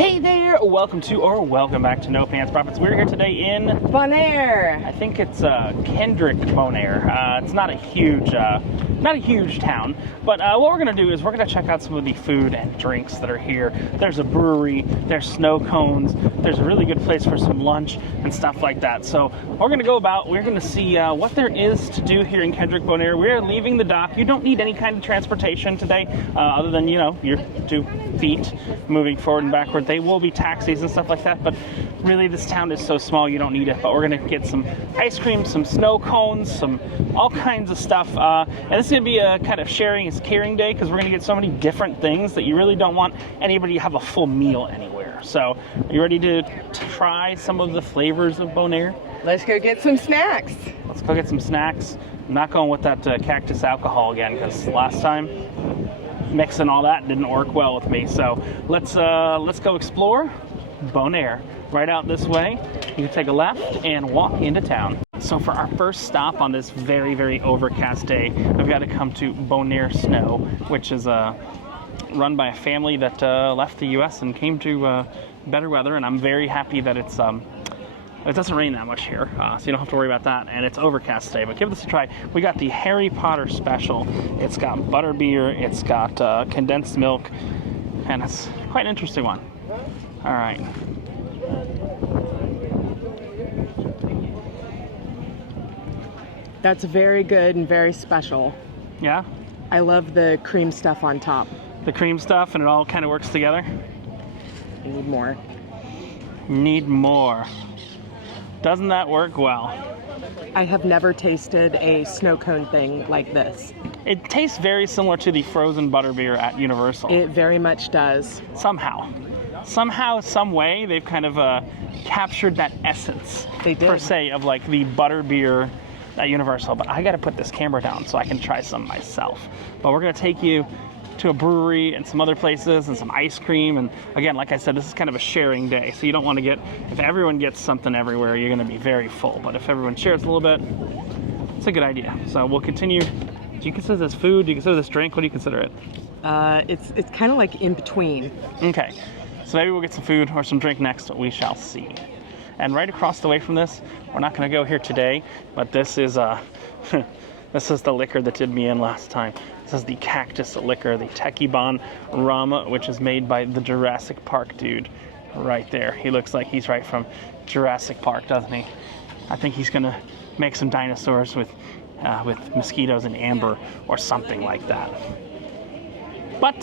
Hey there, welcome back to No Pants Profits. We're here today in Bonaire. I think it's Kendrick Bonaire. It's not a huge town, but what we're gonna do is we're gonna check out some of the food and drinks that are here. There's a brewery, there's snow cones, there's a really good place for some lunch and stuff like that. So we're gonna see what there is to do here in Kendrick Bonaire. We're leaving the dock. You don't need any kind of transportation today, other than your 2 feet moving forward and backward. They will be taxis and stuff like that, but really this town is so small you don't need it. But we're gonna get some ice cream, some snow cones, some all kinds of stuff, and this is gonna be a kind of sharing is caring day, because we're gonna get so many different things that you really don't want anybody to have a full meal anywhere. So are you ready to try some of the flavors of Bonaire? Let's go get some snacks. Let's go get some snacks. I'm not going with that cactus alcohol again, because last time mixing all that didn't work well with me. So let's go explore Bonaire. Right out this way, you can take a left and walk into town. So for our first stop on this very, very overcast day, we've got to come to Bonaire Snow, which is run by a family that left the U.S. and came to better weather, and I'm very happy that it doesn't rain that much here, so you don't have to worry about that, and it's overcast today. But give this a try. We got the Harry Potter special. It's got butterbeer, it's got condensed milk, and it's quite an interesting one. All right. That's very good and very special. Yeah? I love the cream stuff on top. The cream stuff, and it all kind of works together? I need more. Need more. Doesn't that work well? I have never tasted a snow cone thing like this. It tastes very similar to the frozen butterbeer at Universal. It very much does. Somehow, some way, they've kind of captured that essence, They did. per se, of like the butterbeer at Universal. But I got to put this camera down so I can try some myself. But we're going to take you to a brewery and some other places and some ice cream. And again, like I said, this is kind of a sharing day, so you don't want to if everyone gets something everywhere, you're going to be very full. But if everyone shares a little bit, it's a good idea. So we'll continue. Do you consider this food? Do you consider this drink? What do you consider it? It's kind of like in between. Okay, so maybe we'll get some food or some drink next. We shall see. And right across the way from this, we're not going to go here today, but this is this is the liquor that did me in last time. This is the cactus liquor, the Cuban rum, which is made by the Jurassic Park dude right there. He looks like he's right from Jurassic Park, doesn't he? I think he's gonna make some dinosaurs with mosquitoes and amber or something like that. But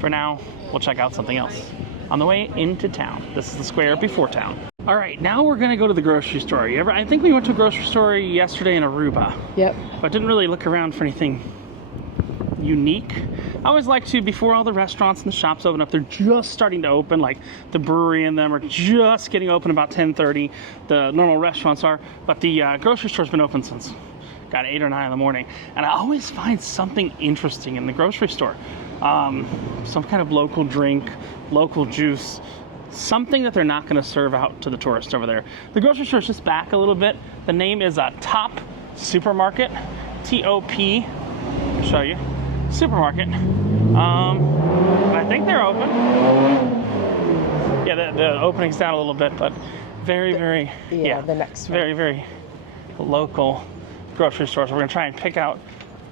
for now, we'll check out something else on the way into town. This is the square before town. All right, now we're gonna go to the grocery store. I think we went to a grocery store yesterday in Aruba. Yep. But didn't really look around for anything unique. I always like to, before all the restaurants and the shops open up, they're just starting to open, like the brewery and them are just getting open about 10:30. The normal restaurants are, but the grocery store's been open since 8 or 9 in the morning. And I always find something interesting in the grocery store. Some kind of local drink, local juice, something that they're not going to serve out to the tourists over there. The grocery store is just back a little bit. The name is Top Supermarket, T-O-P, I'll show you, Supermarket. I think they're open. Yeah, the opening's down a little bit, but very, the next one. very local grocery stores. We're going to try and pick out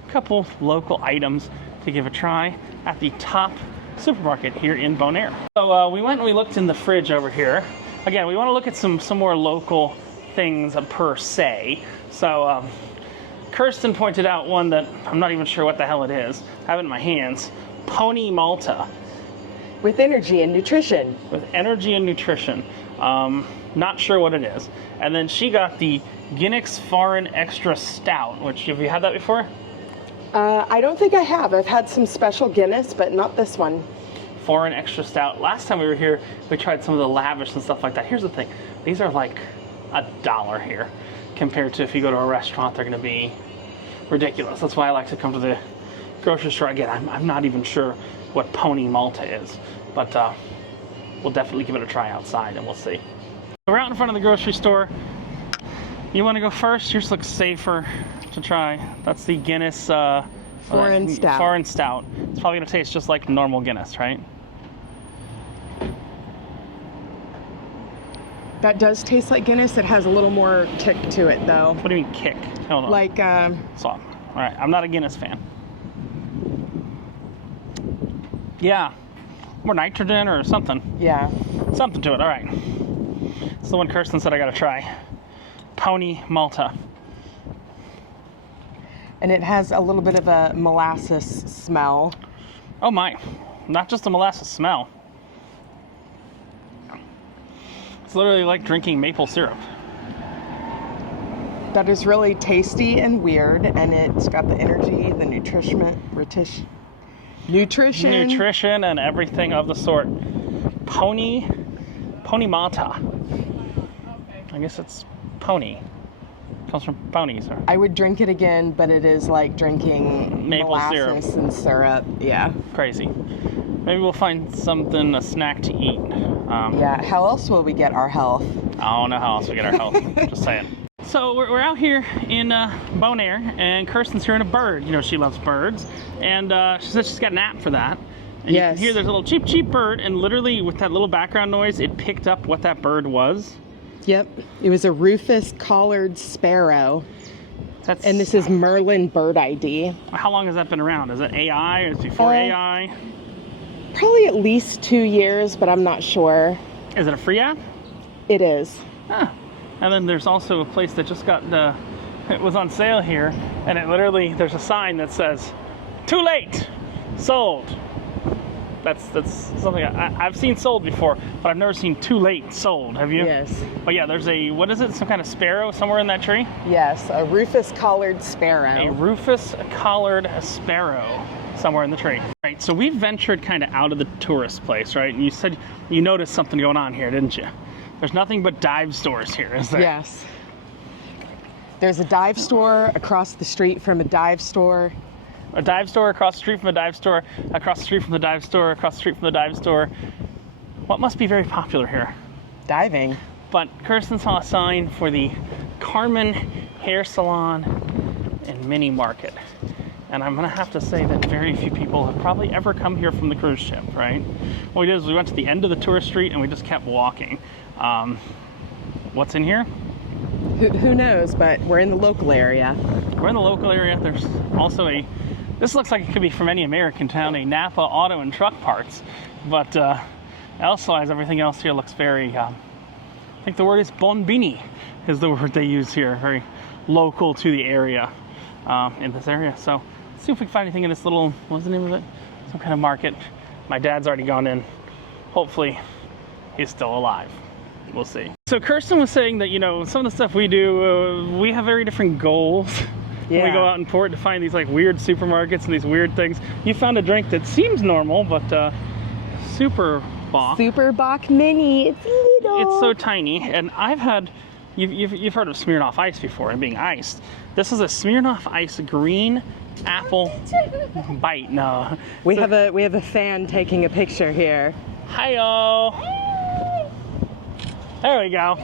a couple local items to give a try at the Top Supermarket here in Bonaire. So we went and we looked in the fridge over here. Again, we want to look at some more local things per se. So Kirsten pointed out one that I'm not even sure what the hell it is. I have it in my hands. Pony Malta. With energy and nutrition. With energy and nutrition. Not sure what it is. And then she got the Guinness Foreign Extra Stout, which, have you had that before? I don't think I have. I've had some special Guinness, but not this one. Foreign Extra Stout. Last time we were here, we tried some of the Lavish and stuff like that. Here's the thing. These are like $1 here compared to if you go to a restaurant, they're going to be ridiculous. That's why I like to come to the grocery store. Again, I'm not even sure what Pony Malta is, but we'll definitely give it a try outside and we'll see. We're out in front of the grocery store. You want to go first? Yours looks safer to try. That's the Guinness Foreign Stout. Foreign Stout. It's probably going to taste just like normal Guinness, right? That does taste like Guinness. It has a little more kick to it, though. What do you mean kick? Hold on. Like, So, all right, I'm not a Guinness fan. Yeah, more nitrogen or something. yeah. Something to it. All right. It's the one Kirsten said I got to try. Pony Malta. And it has a little bit of a molasses smell. Oh my, not just a molasses smell. It's literally like drinking maple syrup. That is really tasty and weird, and it's got the energy, the nutrition And everything of the sort. Pony Malta. I guess it's pony. Comes from ponies. Or I would drink it again, but it is like drinking maple molasses syrup and syrup. Yeah. Crazy. Maybe we'll find something, a snack to eat. Yeah. How else will we get our health? I don't know how else we get our health. Just saying. So we're out here in Bonaire, and Kirsten's hearing a bird. You know, she loves birds, and she said she's got an app for that. And Yes. You can hear there's a little cheep bird, and literally with that little background noise, it picked up what that bird was. Yep. It was a rufous collared sparrow. And this is Merlin Bird ID. How long has that been around? Is it AI or is it before AI? Probably at least 2 years, but I'm not sure. Is it a free app? It is. Ah. And then there's also a place that just got it was on sale here, and it literally, there's a sign that says, "Too late, sold." That's something I've seen sold before, but I've never seen "too late, sold." Have you? Yes. But yeah, there's a, what is it? Some kind of sparrow somewhere in that tree? Yes, a rufous collared sparrow. A rufous collared sparrow somewhere in the tree. Right, so we've ventured kind of out of the tourist place, right? And you said you noticed something going on here, didn't you? There's nothing but dive stores here, is there? Yes. There's a dive store across the street from a dive store. A dive store across the street from a dive store, across the street from the dive store, across the street from the dive store. What must be very popular here? Diving. But Kirsten saw a sign for the Carmen Hair Salon and Mini Market. And I'm gonna have to say that very few people have probably ever come here from the cruise ship, right? What we did is we went to the end of the tourist street and we just kept walking. What's in here? Who knows, but we're in the local area. We're in the local area. There's also this looks like it could be from any American town, a Napa auto and truck parts. But elsewise, everything else here looks very, I think the word is bonbini is the word they use here, very local to the area in this area. So let's see if we can find anything in this little, what's the name of it? Some kind of market. My dad's already gone in. Hopefully he's still alive. We'll see. So Kirsten was saying that, you know, some of the stuff we do, we have very different goals. Yeah. When we go out in port to find these like weird supermarkets and these weird things. You found a drink that seems normal, but Super Bach. Super Bach Mini. It's little. It's so tiny, and I've had, you've heard of Smirnoff Ice before and being iced. This is a Smirnoff Ice green apple bite. No, We have a fan taking a picture here. Hi-yo. There we go.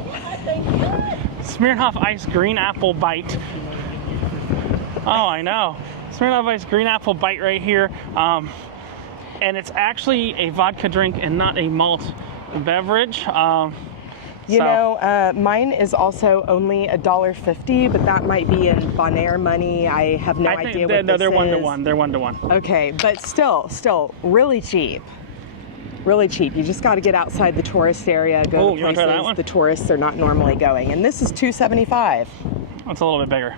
Smirnoff Ice green apple bite. Oh, I know. Smirnoff Ice green apple bite right here. And it's actually a vodka drink and not a malt beverage. You know, mine is also only $1.50, but that might be in Bonaire money. I have no idea what this is. They're 1-to-1. They're 1-to-1. Okay, but still really cheap. Really cheap. You just got to get outside the tourist area, go to places the tourists are not normally going. And this is $2.75. That's a little bit bigger.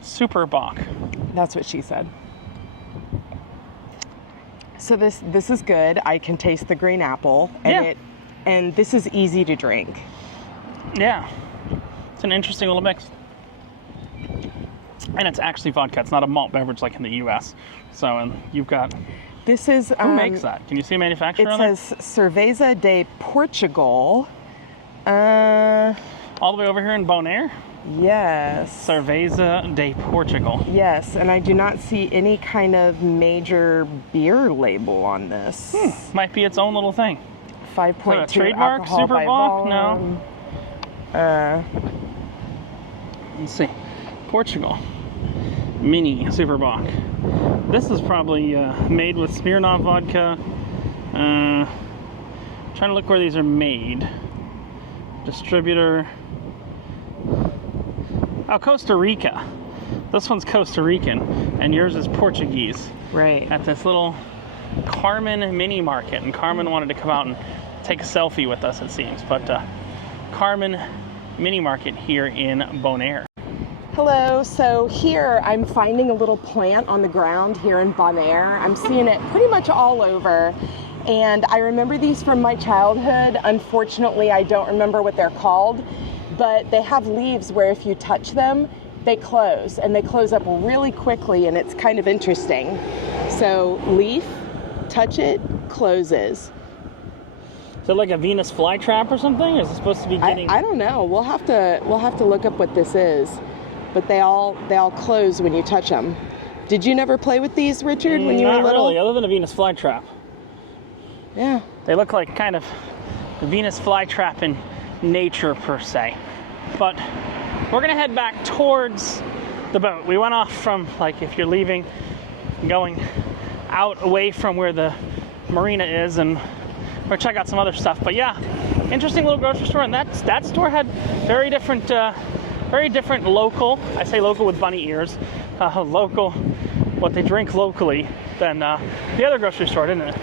Super Bach. That's what she said. So this is good. I can taste the green apple, and and this is easy to drink. Yeah, it's an interesting little mix. And it's actually vodka. It's not a malt beverage like in the U.S. So, and you've got. This is. Who makes that? Can you see a manufacturer on it? It says Cerveza de Portugal. All the way over here in Bonaire? Yes. Cerveza de Portugal. Yes, and I do not see any kind of major beer label on this. Might be its own little thing. 5.2 trademark alcohol Super by Bach? volume. No. Let's see. Portugal. Mini Super Bach. This is probably made with Smirnoff vodka. Trying to look where these are made. distributor. Oh, Costa Rica. This one's Costa Rican, and yours is Portuguese. Right. At this little Carmen mini market, and Carmen wanted to come out and take a selfie with us, it seems. But Carmen mini market here in Bonaire. Hello, so here I'm finding a little plant on the ground here in Bonaire. I'm seeing it pretty much all over, and I remember these from my childhood. Unfortunately, I don't remember what they're called, but they have leaves where if you touch them, they close, and they close up really quickly, and it's kind of interesting. So leaf, touch it, closes. Is it like a Venus flytrap or something? Is it supposed to be getting... I don't know. We'll have to look up what this is. But they all close when you touch them. Did you never play with these, Richard, when you were little? Not really, other than a Venus flytrap. Yeah. They look like kind of the Venus flytrap in nature, per se. But we're going to head back towards the boat. We went off from, like, if you're leaving, going out away from where the marina is, and we're going to check out some other stuff. But yeah, interesting little grocery store, and that store had very different local, I say local with bunny ears, local, what they drink locally than the other grocery store, didn't it?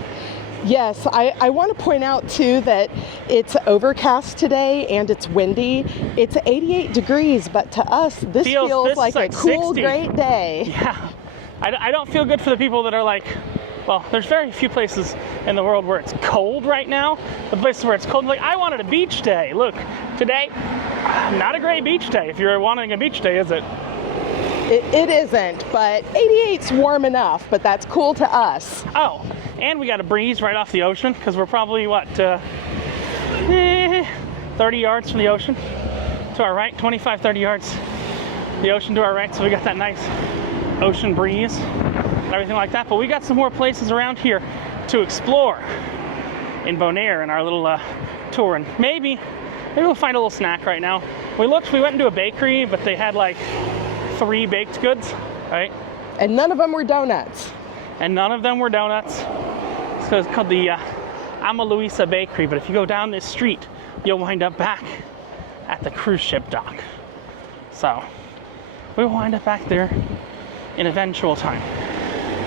Yes, I want to point out too that it's overcast today and it's windy. It's 88 degrees, but to us, this feels like a cool, 60. Great day. Yeah, I don't feel good for the people that are like, well, there's very few places in the world where it's cold right now. The places where it's cold, like, I wanted a beach day. Look, today, not a great beach day. If you're wanting a beach day, is it? It isn't, but 88's warm enough, but that's cool to us. Oh, and we got a breeze right off the ocean, because we're probably, 30 yards from the ocean to our right, 25, 30 yards the ocean to our right, so we got that nice ocean breeze and everything like that. But we got some more places around here to explore in Bonaire in our little tour, and maybe we'll find a little snack right now. We went into a bakery, but they had like 3 baked goods, right? And none of them were donuts. So it's called the Ama Luisa Bakery, but if you go down this street, you'll wind up back at the cruise ship dock. So we'll wind up back there in eventual time.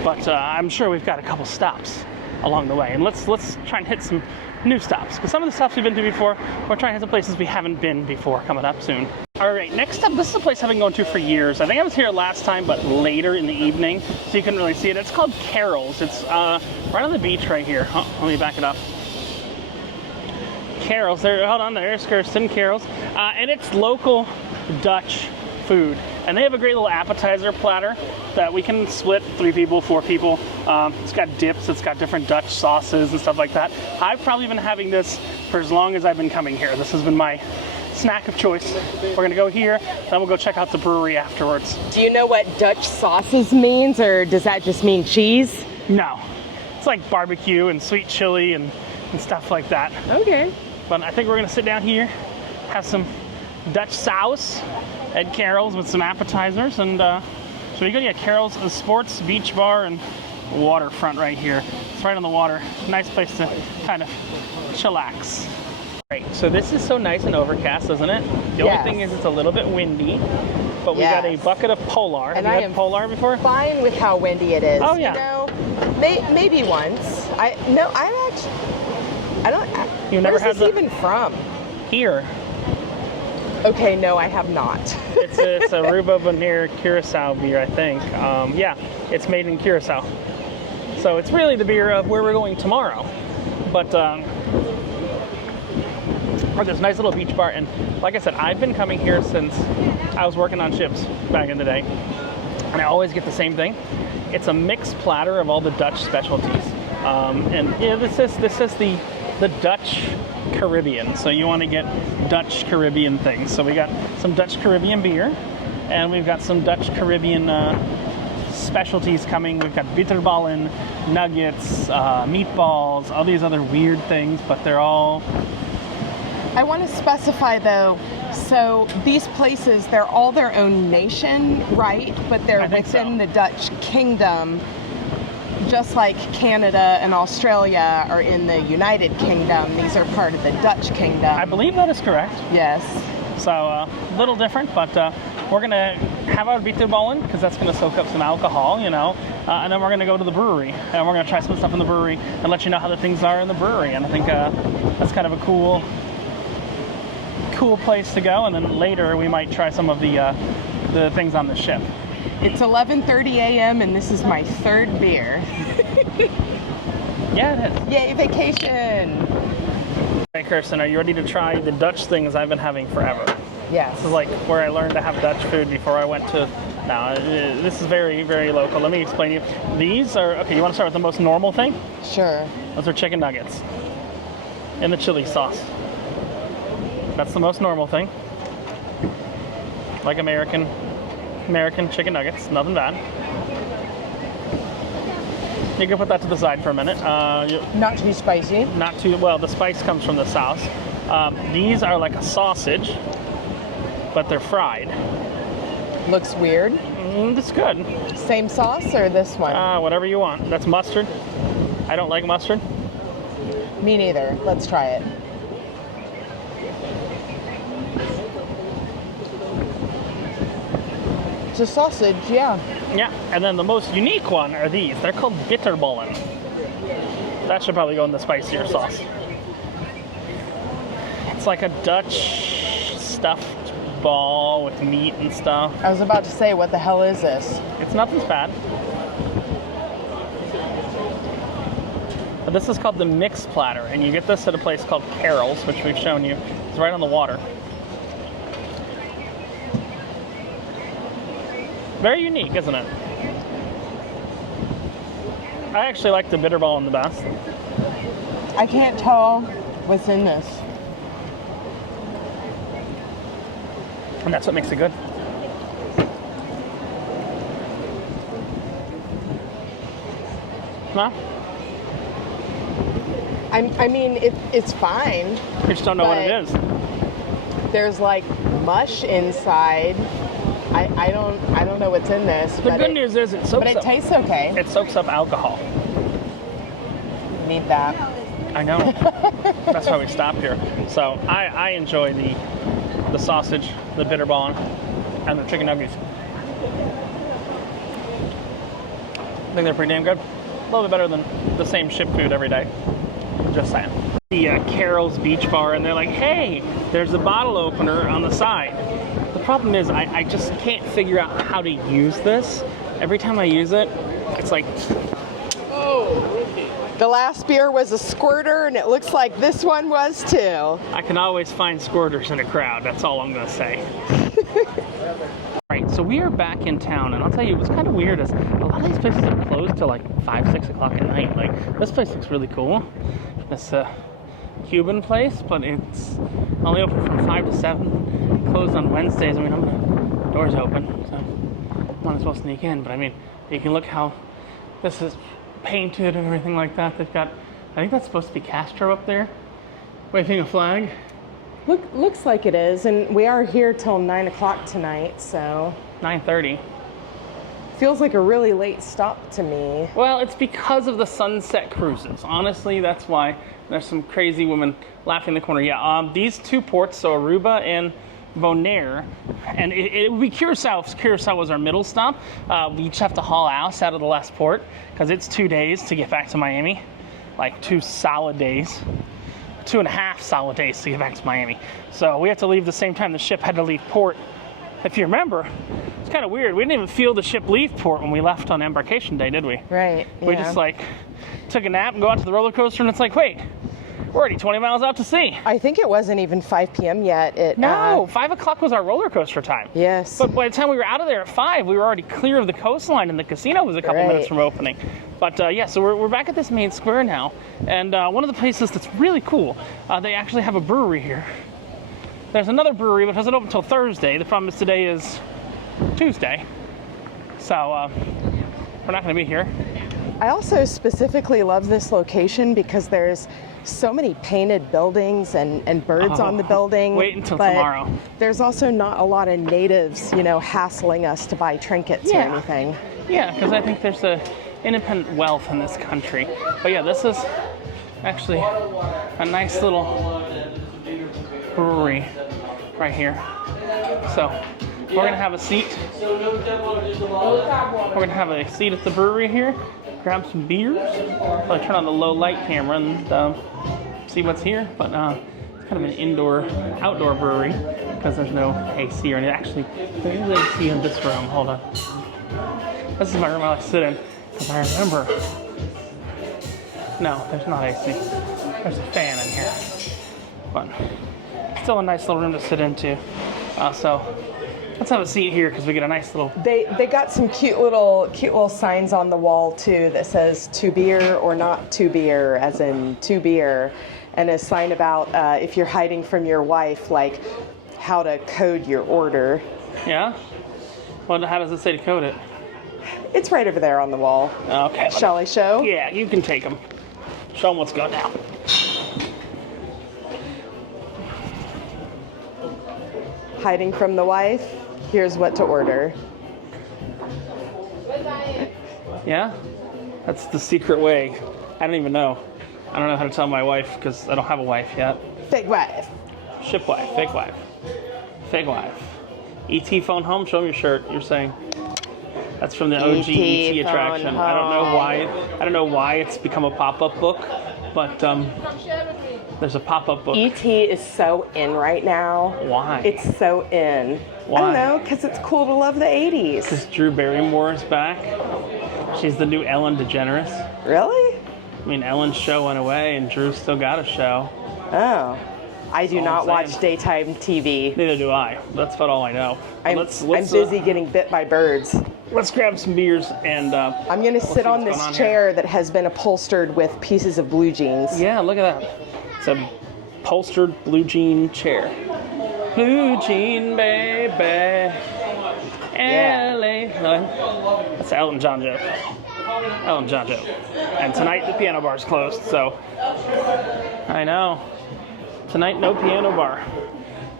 But I'm sure we've got a couple stops along the way. And let's try and hit some new stops, because some of the stops we've been to before, we're trying to hit some places we haven't been before coming up soon. All right, next up, this is a place I've been going to for years. I think I was here last time, but later in the evening, so you couldn't really see it. It's called Karel's. It's right on the beach right here. Oh, let me back it up. Karel's, hold on, there's Kirsten, Karel's. And it's local Dutch food. And they have a great little appetizer platter that we can split 3 people, 4 people. It's got dips, it's got different Dutch sauces and stuff like that. I've probably been having this for as long as I've been coming here. This has been my snack of choice. We're gonna go here, then we'll go check out the brewery afterwards. Do you know what Dutch sauces means, or does that just mean cheese? No, it's like barbecue and sweet chili and stuff like that. Okay. But I think we're gonna sit down here, have some Dutch sauce at Karel's with some appetizers, and so we go to Karel's, a sports beach bar and waterfront right here. It's right on the water. Nice place to kind of chillax. Right, so this is so nice and overcast, isn't it? The only thing is it's a little bit windy, but we got a bucket of Polar. Have you had Polar before? Fine with how windy it is. Oh yeah. You know, maybe once. You never had this even from? Here. Okay, no, I have not. It's a Aruba Bonaire Curacao beer, I think. Yeah, it's made in Curacao. So it's really the beer of where we're going tomorrow. But we're at this nice little beach bar, and like I said, I've been coming here since I was working on ships back in the day, and I always get the same thing. It's a mixed platter of all the Dutch specialties, and yeah, this is the Dutch Caribbean. So you want to get Dutch Caribbean things. So we got some Dutch Caribbean beer, and we've got some Dutch Caribbean specialties coming. We've got bitterballen, nuggets, meatballs, all these other weird things, but they're all... I want to specify though, so these places, they're all their own nation, right? But they're within the Dutch kingdom. just like Canada and Australia are in the United Kingdom, these are part of the Dutch Kingdom. I believe that is correct. Yes. So a little different, but we're going to have our bitterballen because that's going to soak up some alcohol, you know, and then we're going to go to the brewery and we're going to try some stuff in the brewery and let you know how the things are in the brewery. And I think that's kind of a cool place to go. And then later we might try some of the things on the ship. It's 11:30 a.m. and this is my third beer. Yeah, it is. Yay, vacation! Hey, Kirsten, are you ready to try the Dutch things I've been having forever? Yes. This is like where I learned to have Dutch food before I went to... Now, this is very, very local. Let me explain to you. These are... Okay, you want to start with the most normal thing? Sure. Those are chicken nuggets in the chili sauce. That's the most normal thing. Like American chicken nuggets. Nothing bad. You can put that to the side for a minute. Not too spicy. Not too... Well, the spice comes from the sauce. These are like a sausage, but they're fried. Looks weird. It's good. Same sauce or this one? Whatever you want. That's mustard. I don't like mustard. Me neither. Let's try it. It's a sausage, yeah. Yeah, and then the most unique one are these. They're called bitterballen. That should probably go in the spicier sauce. It's like a Dutch stuffed ball with meat and stuff. I was about to say, what the hell is this? It's nothing bad. But this is called the mix platter, and you get this at a place called Karel's, which we've shown you. It's right on the water. Very unique, isn't it? I actually like the bitterballen the best. I can't tell what's in this. And that's what makes it good. No? I mean, it's fine. You just don't know what it is. There's like mush inside. I don't know what's in this. The good news is it soaks up. But it tastes okay. It soaks up alcohol. Need that. I know. That's why we stopped here. So I enjoy the sausage, the bitterballen, and the chicken nuggets. I think they're pretty damn good. A little bit better than the same ship food every day. Just saying. The Karel's Beach Bar, and they're like, hey, there's a bottle opener on the side. The problem is I just can't figure out how to use this. Every time I use it, it's like, oh. The last beer was a squirter, and it looks like this one was too. I can always find squirters in a crowd. That's all I'm gonna say. Right, so we are back in town, and I'll tell you, it was kind of weird as a lot of these places are closed till like 5, 6 o'clock at night. Like, this place looks really cool. This Cuban place, but it's only open from 5 to 7. Closed on Wednesdays. I mean, doors open, so might as well sneak in. But I mean, you can look how this is painted and everything like that. They've got, I think that's supposed to be Castro up there, waving a flag. Looks like it is, and we are here till 9 o'clock tonight, so 9:30. feels like a really late stop to me. Well, it's because of the sunset cruises. Honestly, that's why. There's some crazy women laughing in the corner. Yeah, these two ports, so Aruba and Bonaire, and it would be Curacao. Curacao was our middle stop. We each have to haul ass out of the last port because it's 2 days to get back to Miami, like 2 solid days. 2.5 solid days to get back to Miami. So we have to leave the same time the ship had to leave port. If you remember, it's kind of weird. We didn't even feel the ship leave port when we left on embarkation day, did we? Right. We just like took a nap and go out to the roller coaster, and it's like, wait, we're already 20 miles out to sea. I think it wasn't even 5 p.m. yet. No, 5 o'clock was our roller coaster time. Yes. But by the time we were out of there at 5, we were already clear of the coastline, and the casino was a couple minutes from opening. But yeah, so we're back at this main square now, and one of the places that's really cool, they actually have a brewery here. There's another brewery, but it doesn't open until Thursday. The problem is today is Tuesday, so we're not going to be here. I also specifically love this location because there's so many painted buildings and birds on the building. Wait until tomorrow. There's also not a lot of natives, hassling us to buy trinkets or anything. Yeah, because I think there's independent wealth in this country. But yeah, this is actually a nice little brewery right here. So we're gonna have a seat. We're gonna have a seat at the brewery here, grab some beers. I'll turn on the low light camera and see what's here. But it's kind of an outdoor brewery because there's no AC or anything. Actually, there's AC in this room. Hold on. This is my room I like to sit in because I remember. No, there's not AC. There's a fan in here. But still a nice little room to sit into. So let's have a seat here because we get a nice little. They got some cute little signs on the wall too that says "to beer" or "not to beer," as in "to beer," and a sign about if you're hiding from your wife, like how to code your order. Yeah. Well, how does it say to code it? It's right over there on the wall. Okay. Shall I show? Yeah, you can take them. Show them what's going down. Hiding from the wife, here's what to order. Yeah? That's the secret way. I don't even know. I don't know how to tell my wife because I don't have a wife yet. Fake wife. Ship wife, fake wife. Fake wife. ET phone home, show me your shirt, you're saying. That's from the OG ET attraction. Home. I don't know why it's become a pop-up book, but there's a pop-up book. ET is so in right now. Why? It's so in. Why? I don't know, because it's cool to love the 80s. Because Drew Barrymore is back. She's the new Ellen DeGeneres. Really? I mean, Ellen's show went away and Drew's still got a show. Oh. I do not watch saying. daytime TV. Neither do I. That's about all I know. I'm busy getting bit by birds. Let's grab some beers and I'm going to sit on this chair that has been upholstered with pieces of blue jeans. Yeah, look at that. It's a upholstered blue jean chair. Blue jean, baby. LA. That's Elton John joke. Elton John joke. And tonight the piano bar's closed, so I know. Tonight, no piano bar.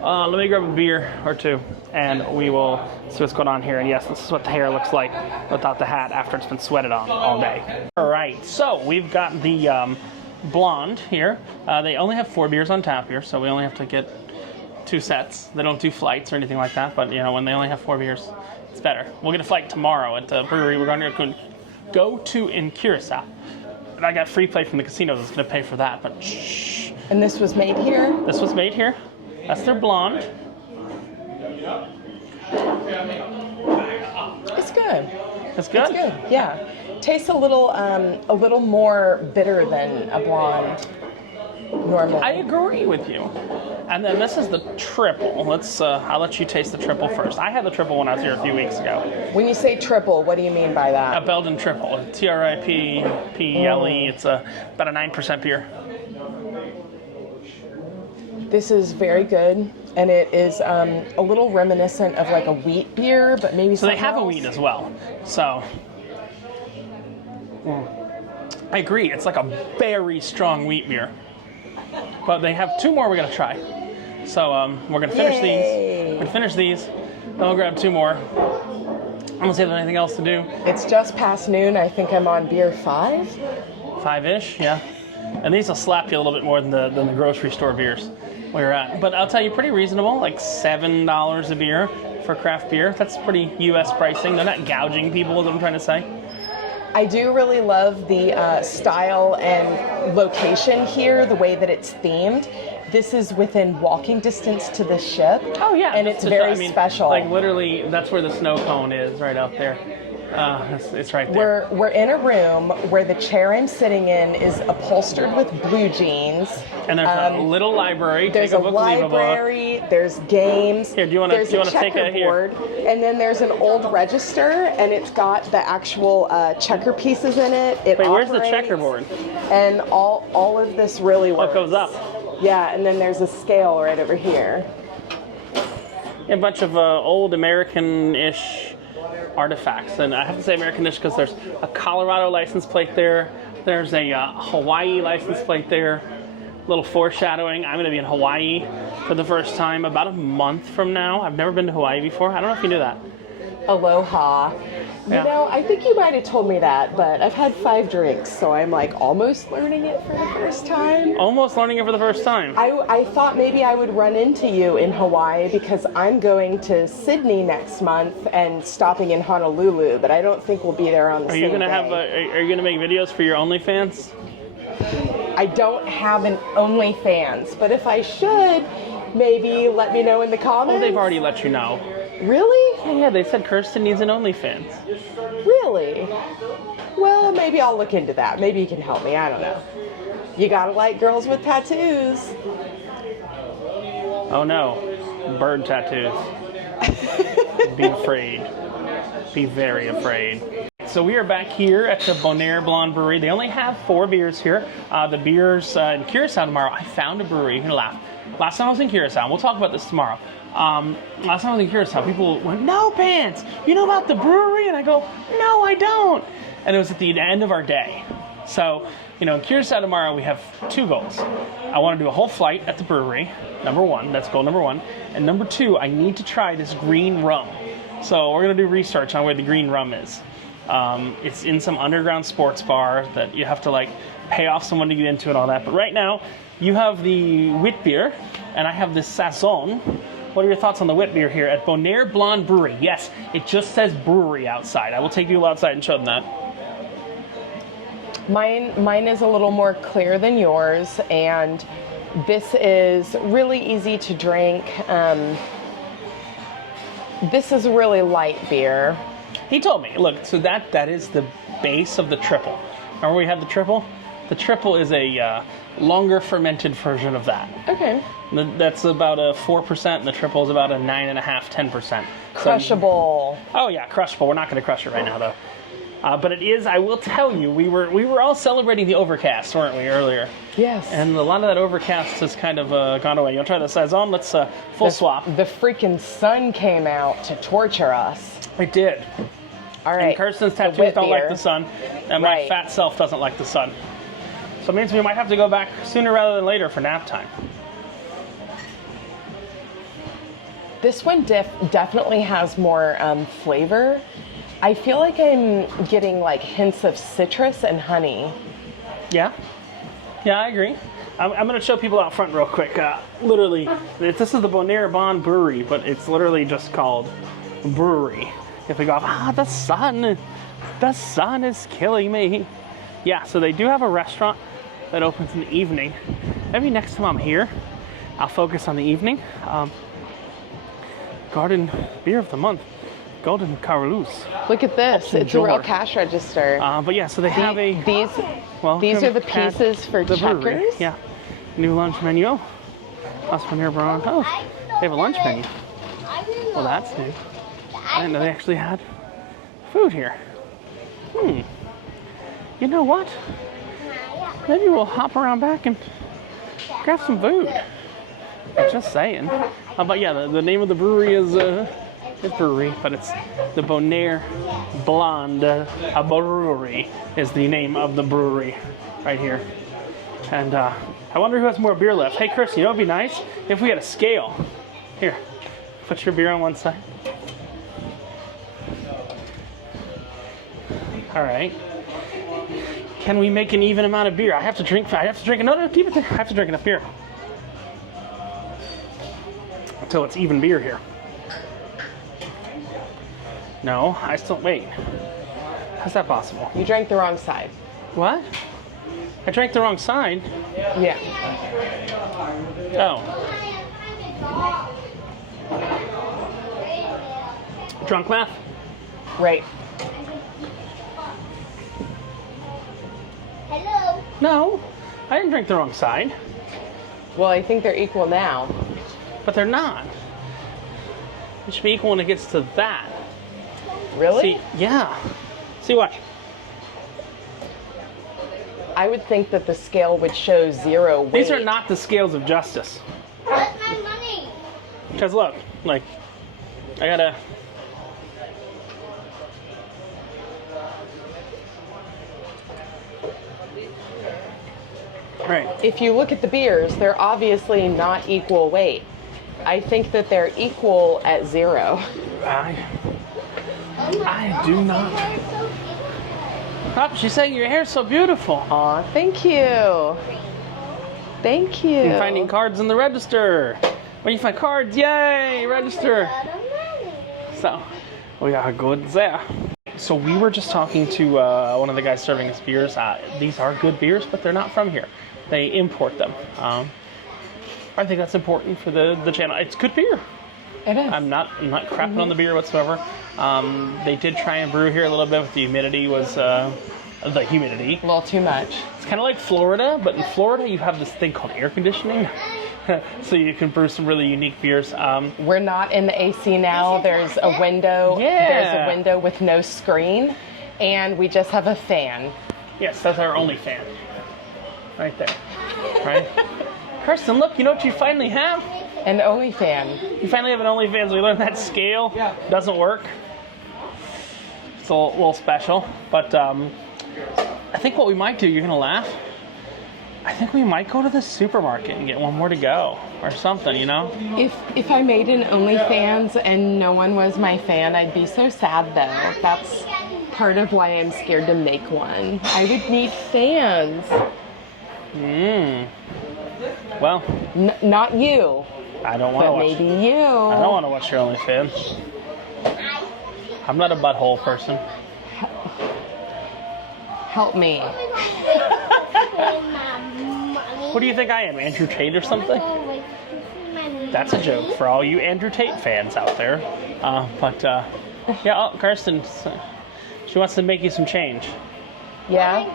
Let me grab a beer or two, and we will see what's going on here. And yes, this is what the hair looks like without the hat after it's been sweated on all day. All right, so we've got the blonde here. They only have 4 beers on tap here, so we only have to get 2 sets. They don't do flights or anything like that, but you know, when they only have 4 beers, it's better. We'll get a flight tomorrow at the brewery we're going to go to in Curacao. And I got free play from the casino that's going to pay for that, but shh. And this was made here? This was made here. That's their blonde. It's good. It's good? It's good, yeah. Tastes a little more bitter than a blonde normally. I agree with you. And then this is the triple. I'll let you taste the triple first. I had the triple when I was here a few weeks ago. When you say triple, what do you mean by that? A Belgian triple. TRIPPLE. It's about a 9% beer. This is very good, and it is a little reminiscent of like a wheat beer, but maybe So they have else. a wheat as well. So I agree. It's like a very strong wheat beer. But they have 2 more we're gonna try. So we're gonna finish these. We're gonna finish these. Then we'll grab 2 more. I'm gonna see if there's anything else to do. It's just past noon. I think I'm on beer 5. 5-ish, yeah. And these will slap you a little bit more than the grocery store beers we're at. But I'll tell you, pretty reasonable, like $7 a beer for craft beer. That's pretty U.S. pricing. They're not gouging people, is what I'm trying to say. I do really love the style and location here, the way that it's themed. This is within walking distance to the ship. Oh, yeah. And it's very special. Like, literally, that's where the snow cone is, right out there. It's right there. We're in a room where the chair I'm sitting in is upholstered with blue jeans. And there's a little library. There's Take a book, leave a book. library. There's games. Here, do you want to take a here? And then there's an old register, and it's got the actual checker pieces in it. Wait, where's the checkerboard? And all of this really works. Oh, it goes up. Yeah, and then there's a scale right over here. A bunch of old American-ish artifacts, and I have to say American-ish because there's a Colorado license plate there. There's a Hawaii license plate there. Little foreshadowing. I'm going to be in Hawaii for the first time about a month from now. I've never been to Hawaii before. I don't know if you knew that. Aloha. Yeah. You know, I think you might have told me that, but I've had 5 drinks, so I'm like almost learning it for the first time. Almost learning it for the first time. I thought maybe I would run into you in Hawaii because I'm going to Sydney next month and stopping in Honolulu, but I don't think we'll be there on the same day. Are you gonna make videos for your OnlyFans? I don't have an OnlyFans, but if I should, maybe let me know in the comments. Oh, they've already let you know. Really? Yeah, they said Kirsten needs an OnlyFans. Really? Well, maybe I'll look into that. Maybe you can help me. I don't know. You gotta like girls with tattoos. Oh no, bird tattoos. Be afraid. Be very afraid. So we are back here at the Bonaire Blonde Brewery. They only have 4 beers here. The beers in Curacao tomorrow. I found a brewery. You're gonna laugh. Last time I was in Curacao, and we'll talk about this tomorrow. Last time I was in Curacao, people went, "No pants, you know about the brewery?" And I go, "No, I don't." And it was at the end of our day. So, in Curacao tomorrow, we have 2 goals. I want to do a whole flight at the brewery, number 1. That's goal number 1. And number 2, I need to try this green rum. So we're going to do research on where the green rum is. It's in some underground sports bar that you have to pay off someone to get into and all that. But right now, you have the wit beer, and I have the Saison. What are your thoughts on the wit beer here at Bonaire Blonde Brewery? Yes, it just says brewery outside. I will take you outside and show them that. Mine is a little more clear than yours, and this is really easy to drink. This is really light beer. He told me, look, so that is the base of the triple. Remember we had the triple? The triple is a longer fermented version of that. Okay. That's about a 4%, and the triple is about a 9.5%, 10%. Crushable. Oh yeah, crushable. We're not going to crush it right now, though. But it is, I will tell you, we were all celebrating the overcast, weren't we, earlier? Yes. And a lot of that overcast has kind of gone away. You want to try the Saison? Let's full swap. The freaking sun came out to torture us. It did. All right. And Kirsten's tattoos don't like the sun, and my fat self doesn't like the sun. So it means we might have to go back sooner rather than later for nap time. This one definitely has more flavor. I feel like I'm getting hints of citrus and honey. Yeah, I agree. I'm going to show people out front real quick. Literally, this is the Bonaire Blonde Brewery, but it's literally just called Brewery. If we go, the sun is killing me. Yeah, so they do have a restaurant that opens in the evening. Maybe next time I'm here, I'll focus on the evening. Garden Beer of the Month, Golden Carolus. Look at this. It's a real cash register. But yeah, so they have these are the pieces for the checkers? Brewery. Yeah. New lunch menu. Us from here, Brown. Oh, they have a lunch menu. Well, that's new. I didn't know they actually had food here. You know what? Maybe we'll hop around back and grab some food. Just saying. But yeah, the name of the brewery is Brewery, but it's the Bonaire Blonde Brewery is the name of the brewery right here. And I wonder who has more beer left. Hey, Chris, you know what would be nice? If we had a scale. Here, put your beer on one side. All right. Can we make an even amount of beer? I have to drink another. Keep it there. I have to drink enough beer until it's even beer here. No, I still wait. How's that possible? You drank the wrong side. What? I drank the wrong side. Yeah. Oh. Drunk math? Right. Hello. No, I didn't drink the wrong side. Well, I think they're equal now. But they're not. It should be equal when it gets to that. Really? See, yeah. See what? I would think that the scale would show 0 weight. These are not the scales of justice. Where's my money? Because look, I gotta. Right. If you look at the beers, they're obviously not equal weight. I think that they're equal at 0. I do not. Oh, she's saying your hair's so beautiful. Aw, thank you. Thank you. You're finding cards in the register. When you find cards, yay, register. So, we are good there. So we were just talking to one of the guys serving us beers. These are good beers, but they're not from here. They import them. I think that's important for the channel. It's good beer. It is. I'm not crapping on the beer whatsoever. They did try and brew here a little bit, but the humidity was the humidity. A little too much. It's kind of like Florida, but in Florida you have this thing called air conditioning, so you can brew some really unique beers. We're not in the AC now. There's a window. Yeah. There's a window with no screen, and we just have a fan. Yes, that's our only fan. Right there. Right? Kirsten, look, you know what you finally have? An only fan. You finally have an OnlyFans. We learned that scale doesn't work. It's a little special. But I think what we might do, you're going to laugh, I think we might go to the supermarket and get one more to go or something, you know? If I made an OnlyFans and no one was my fan, I'd be so sad though. That's part of why I'm scared to make one. I would need fans. Well, not you. I don't want to But watch. maybe you. I don't want to watch your OnlyFans. I'm not a butthole person. Help me. What do you think I am, Andrew Tate or something? That's a joke for all you Andrew Tate fans out there. Yeah, Kirsten, she wants to make you some change. Yeah?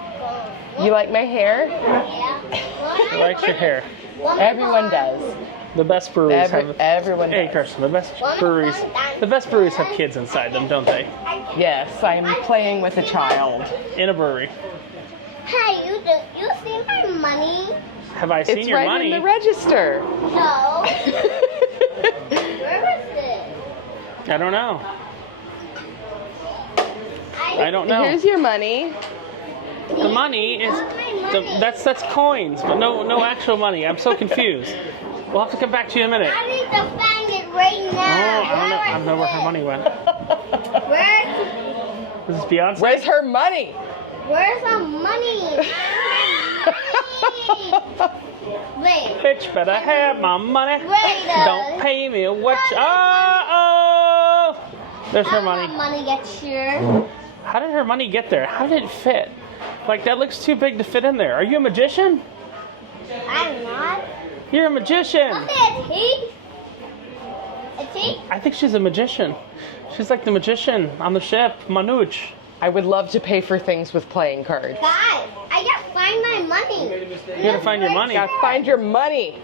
You like my hair? She likes your hair. Everyone does. The best breweries have. Everyone Hey, does. Kirsten, the best breweries have kids inside them, don't they? Yes, I'm playing with a child. In a brewery. Hey, you see my money? Have I seen It's your right money? in the register. No. Where is it? I don't know. I don't know. Here's your money. The money is that's coins, but no actual money. I'm so confused. We'll have to come back to you in a minute. I need to find it right Oh, now. I don't know where her money went. Where's This is Beyonce. Where's her money? Where's the money? Wait. Bitch better have my money. Wait. Don't pay me what you... Oh! There's her How money. did money get here? How did her money get there? How did it fit? Like, that looks too big to fit in there. Are you a magician? I'm not. You're a magician. What's it? He? A tea? I think she's a magician. She's like the magician on the ship, Manoj. I would love to pay for things with playing cards. Guys, I gotta find my money. You gotta find your money. Gotta find your money.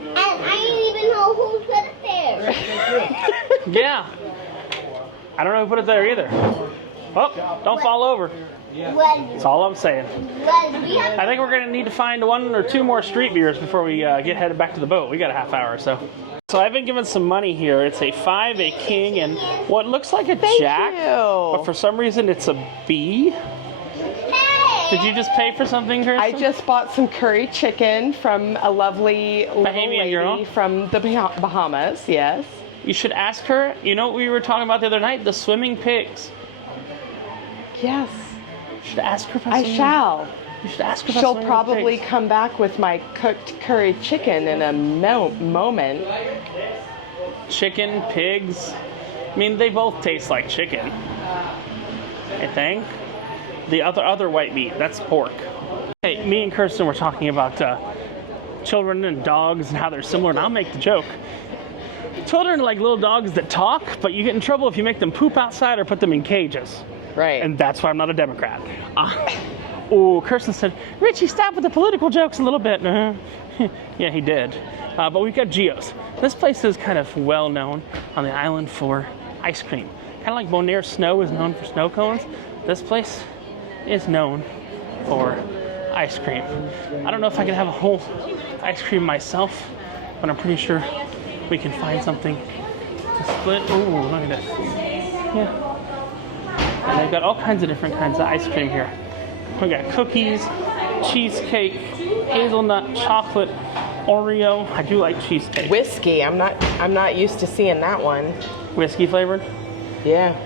And I didn't even know who put it there. Yeah. I don't know who put it there either. Oh, don't fall over. That's all I'm saying. We have I think we're gonna need to find one or two more street beers before we get headed back to the boat. We got a half hour or so. So I've been given some money here. It's a 5, a king, and what looks like a jack. you. But for some reason it's a B. Did you just pay for something, Kirsten? I just bought some curry chicken from a lovely little Bahamian lady girl? from the Bahamas. Yes. You should ask her. You know what we were talking about the other night? The swimming pigs. Yes. You should ask her about I swimming- shall. You should ask her about She'll swimming probably pigs. come back with my cooked curry chicken in a moment. Chicken, pigs. I mean, they both taste like chicken. I think. The other white meat, that's pork. Hey, me and Kirsten were talking about children and dogs and how they're similar, and I'll make the joke. Children are like little dogs that talk, but you get in trouble if you make them poop outside or put them in cages. Right. And that's why I'm not a Democrat. Oh, Kirsten said, Richie, stop with the political jokes a little bit. Yeah, he did. But we've got Gio's. This place is kind of well known on the island for ice cream. Kind of like Bonaire Snow is known for snow cones. This place is known for ice cream. I don't know if I can have a whole ice cream myself, but I'm pretty sure we can find something to split. Ooh, look at this. Yeah. And they've got all kinds of different kinds of ice cream here. We got cookies, cheesecake, hazelnut, chocolate, Oreo. I do like cheesecake. Whiskey. I'm not used to seeing that one. Whiskey flavored. Yeah.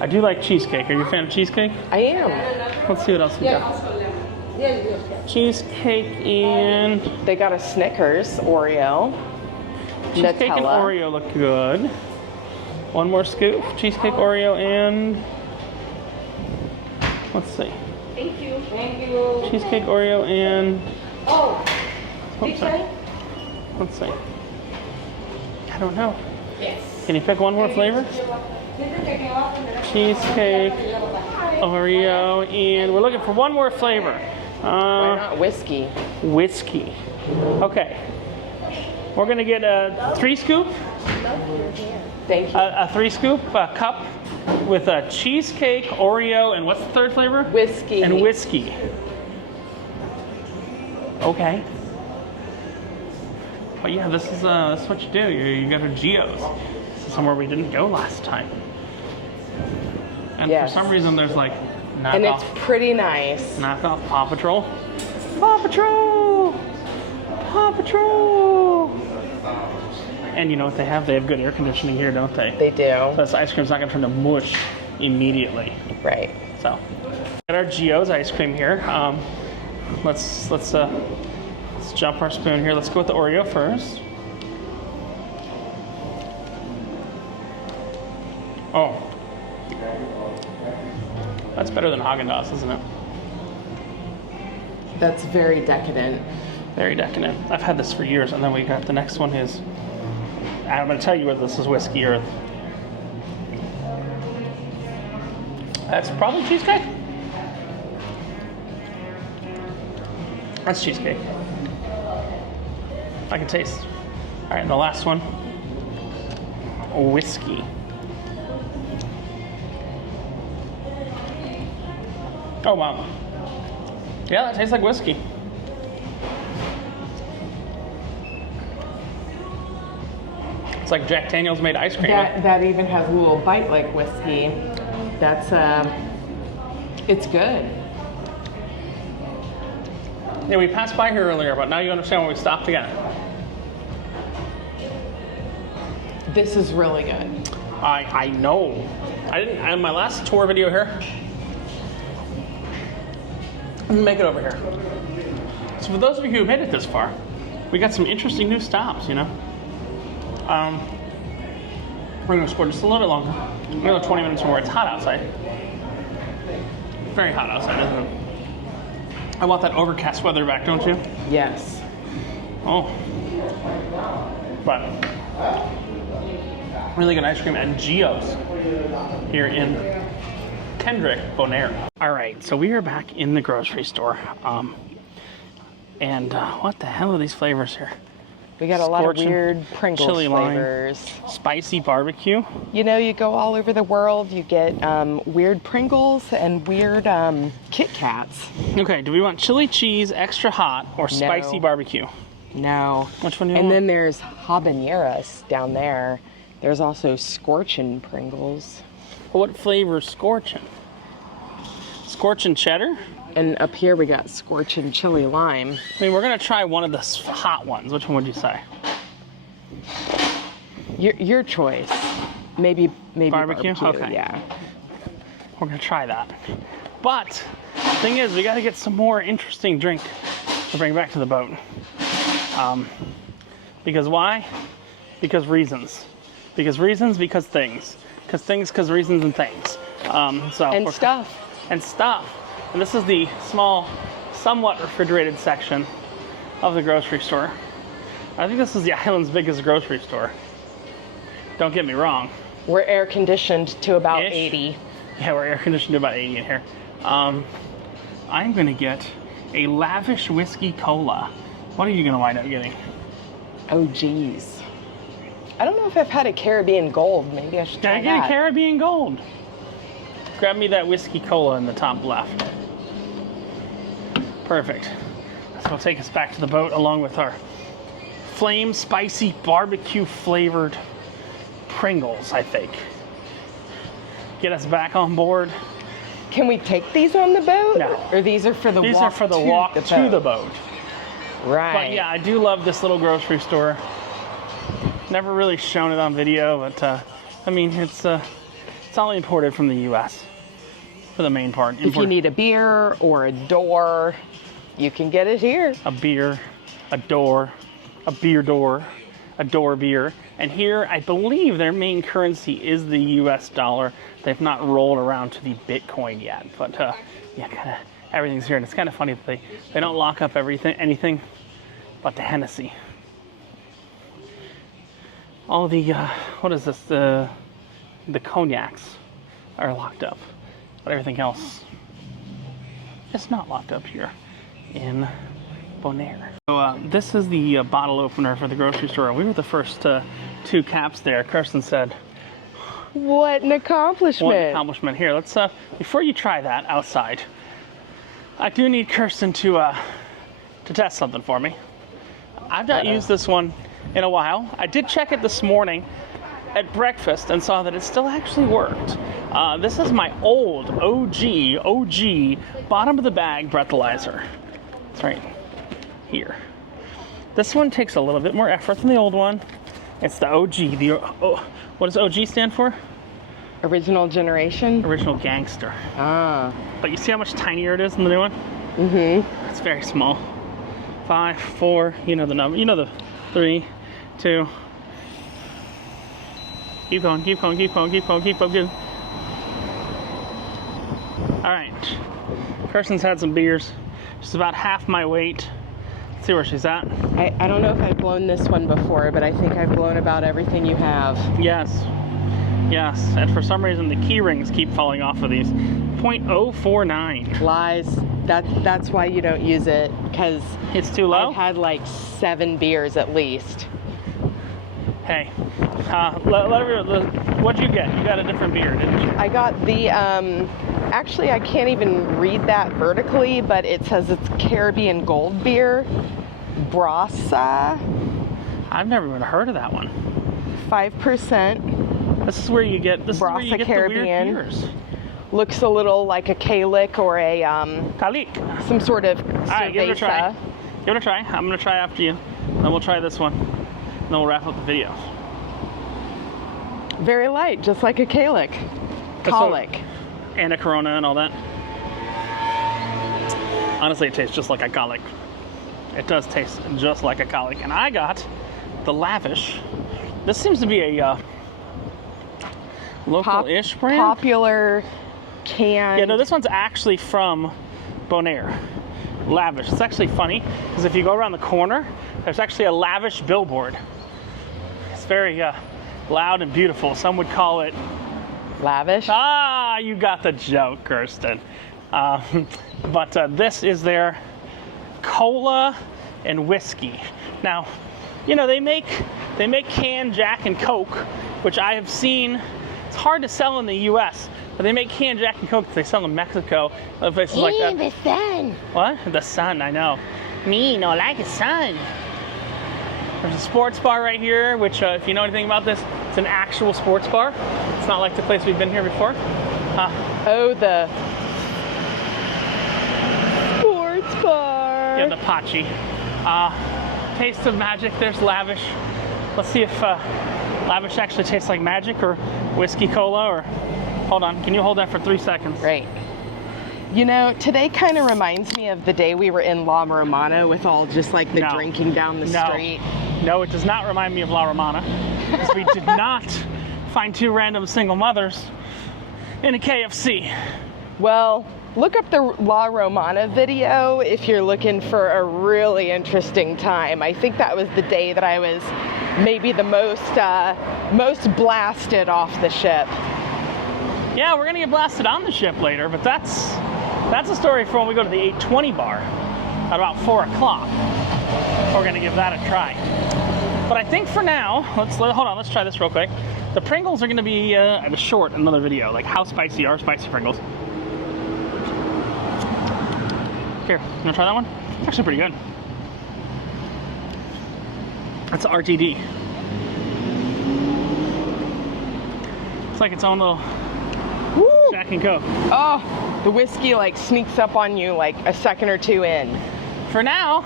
I do like cheesecake. Are you a fan of cheesecake? I am. Let's see what else we got. Cheesecake and They got a Snickers Oreo. cheesecake and Nutella. Oreo look good. One more scoop. Cheesecake, Oreo, and let's see. Thank you. Thank you. Cheesecake, Oreo, and Oh, oops, sorry. Let's see. I don't know. yes. Can you pick one more flavor? Cheesecake, Oreo, and we're looking for one more flavor. Why not whiskey? Whiskey. Okay. We're gonna get a 3 scoop, Thank you. a 3 scoop cup with a cheesecake, Oreo, and what's the third flavor? Whiskey. And whiskey. Okay. But yeah, this is what you do. You go to Gio's. This is somewhere we didn't go last time. And Yes. for some reason, there's like And it's knockoff pretty nice. Paw Patrol. Paw Patrol! Paw Patrol! And you know what they have? They have good air conditioning here, don't they? They do. So this ice cream's not gonna turn to mush immediately. Right. So, got our Gio's ice cream here. Let's jump our spoon here. Let's go with the Oreo first. Oh, that's better than Haagen-Dazs, isn't it? That's very decadent. Very decadent. I've had this for years, and then we got the next one is. I'm going to tell you whether this is whiskey or. That's probably cheesecake. That's cheesecake. I can taste. All right, and the last one. Whiskey. Oh wow. Yeah, that tastes like whiskey. It's like Jack Daniels made ice cream. That even has a little bite like whiskey. That's it's good. Yeah, we passed by here earlier, but now you understand when we stopped again. This is really good. I know. I didn't. On my last tour video here. Let me make it over here. So for those of you who made it this far, we got some interesting new stops. You know. We're gonna explore just a little bit longer. Another 20 minutes more. It's hot outside. Very hot outside, isn't it? I want that overcast weather back, don't you? Yes. Oh. But really good ice cream at Gio's here in Kendrick, Bonaire. All right, so we are back in the grocery store. And what the hell are these flavors here? We got a lot of Scorching weird Pringles chili lime. flavors. Spicy barbecue. You know, you go all over the world, you get weird Pringles and weird Kit Kats. Okay, do we want chili cheese, extra hot, or spicy barbecue? No. Which one do you And want? then there's habaneros down there. There's also scorchin' Pringles. What flavor is scorching? Scorching cheddar? And up here we got scorchin' chili lime. I mean, we're gonna try one of the hot ones. Which one would you say? Your choice. Maybe Barbecue? barbecue. Okay. Yeah. We're gonna try that. But the thing is, we gotta get some more interesting drink to bring back to the boat. Because why? Because reasons. Because reasons, because things. Because things, because reasons and things. And stuff. And stuff. And this is the small, somewhat refrigerated section of the grocery store. I think this is the island's biggest grocery store. Don't get me wrong. We're air conditioned to about Ish. 80. Yeah, we're air conditioned to about 80 in here. I'm gonna get a lavish whiskey cola. What are you gonna wind up getting? Oh, geez. I don't know if I've had a Caribbean Gold. Maybe I should Can try I get that. a Caribbean Gold? Grab me that whiskey cola in the top left. Perfect. So we'll take us back to the boat along with our flame spicy barbecue flavored Pringles, I think. Get us back on board. Can we take these on the boat? No. Or these are for the These walk are for the to walk the to boat? the boat. Right. But yeah, I do love this little grocery store. Never really shown it on video, but I mean, it's It's all imported from the U.S. for the main part. If you need a beer or a door, you can get it here. A beer, a door, a beer door, a door beer. And here, I believe their main currency is the U.S. dollar. They've not rolled around to the Bitcoin yet, but yeah, kind of everything's here. And it's kind of funny that they don't lock up anything but the Hennessy. All the, what is this, the cognacs are locked up, but everything else is not locked up here in Bonaire. So this is the bottle opener for the grocery store. We were the first 2 caps there. Kirsten said, what an accomplishment. What an accomplishment. Here, let's, before you try that outside, I do need Kirsten to test something for me. I've not used this one in a while. I did check it this morning at breakfast and saw that it still actually worked. This is my old OG bottom of the bag breathalyzer. It's right here. This one takes a little bit more effort than the old one. It's the OG. What does OG stand for? Original generation? Original gangster. Ah. But you see how much tinier it is than the new one? Mm-hmm. It's very small. 5, 4, you know the number. You know the 3, 2. Keep going, keep going, keep going, keep going, keep going. All right. Kirsten's had some beers. She's about half my weight. Let's see where she's at. I don't know if I've blown this one before, but I think I've blown about everything you have. Yes. Yes. And for some reason, the key rings keep falling off of these. 0.049. Lies. That's why you don't use it, because it's too low? I've had like 7 beers at least. Hey, what'd you get? You got a different beer, didn't you? I got the, actually I can't even read that vertically, but it says it's Caribbean Gold Beer. Brasa. I've never even heard of that one. 5%. This is where you get, Brasa Caribbean. The weird beers. Looks a little like a Kalik or a, Kalik. some sort of cerveza. All right, give it a try. Give it a try. I'm going to try after you. Then we'll try this one. And then we'll wrap up the video. Very light, just like a Kalik. Kalik. And a Corona and all that. Honestly, it tastes just like a Kalik. It does taste just like a Kalik. And I got the Lavish. This seems to be a local-ish brand. Popular can. Yeah, no, this one's actually from Bonaire. Lavish. It's actually funny because if you go around the corner, there's actually a Lavish billboard. It's very loud and beautiful. Some would call it lavish. Ah, you got the joke, Kirsten. But this is their cola and whiskey. Now, you know, they make canned Jack and Coke, which I have seen. It's hard to sell in the U.S., but they make canned Jack and Coke. They sell in Mexico, other places like that. The sun. What? The sun, I know. Me, no like the sun. There's a sports bar right here, which if you know anything about this, it's an actual sports bar. It's not like the place we've been here before. Oh, the sports bar. Yeah, the Pachi. Taste of magic, there's Lavish. Let's see if Lavish actually tastes like magic or whiskey cola or... Hold on, can you hold that for 3 seconds? Right. You know, today kind of reminds me of the day we were in La Romana with all just like the drinking down the street. No, it does not remind me of La Romana. Because we did not find 2 random single mothers in a KFC. Well, look up the La Romana video if you're looking for a really interesting time. I think that was the day that I was maybe the most blasted off the ship. Yeah, we're gonna get blasted on the ship later, but that's a story for when we go to the 820 bar at about 4 o'clock. We're gonna give that a try. But I think for now, hold on, let's try this real quick. The Pringles are gonna be at a short, another video, like how spicy are spicy Pringles. Here, you wanna try that one? It's actually pretty good. That's RTD. It's like its own little Jack and Coke. Oh, the whiskey like sneaks up on you like a second or 2 in. For now,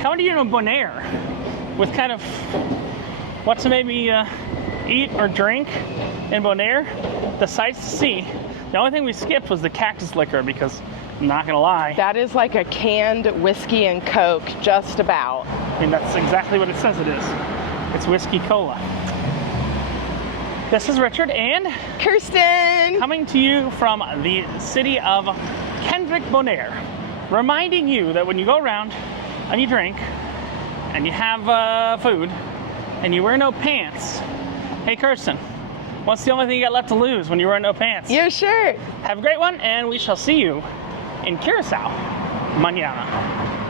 coming to you in Bonaire with kind of what to maybe eat or drink in Bonaire. the sights to see. The only thing we skipped was the cactus liquor because, I'm not gonna lie, That is like a canned whiskey and Coke, just about. I mean, that's exactly what it says it is. It's whiskey cola. This is Richard and Kirsten! coming to you from the city of Bonaire, reminding you that when you go around and you drink and you have food and you wear no pants, hey Kirsten, what's the only thing you got left to lose when you wear no pants? Your shirt! Have a great one, and we shall see you in Curacao, mañana.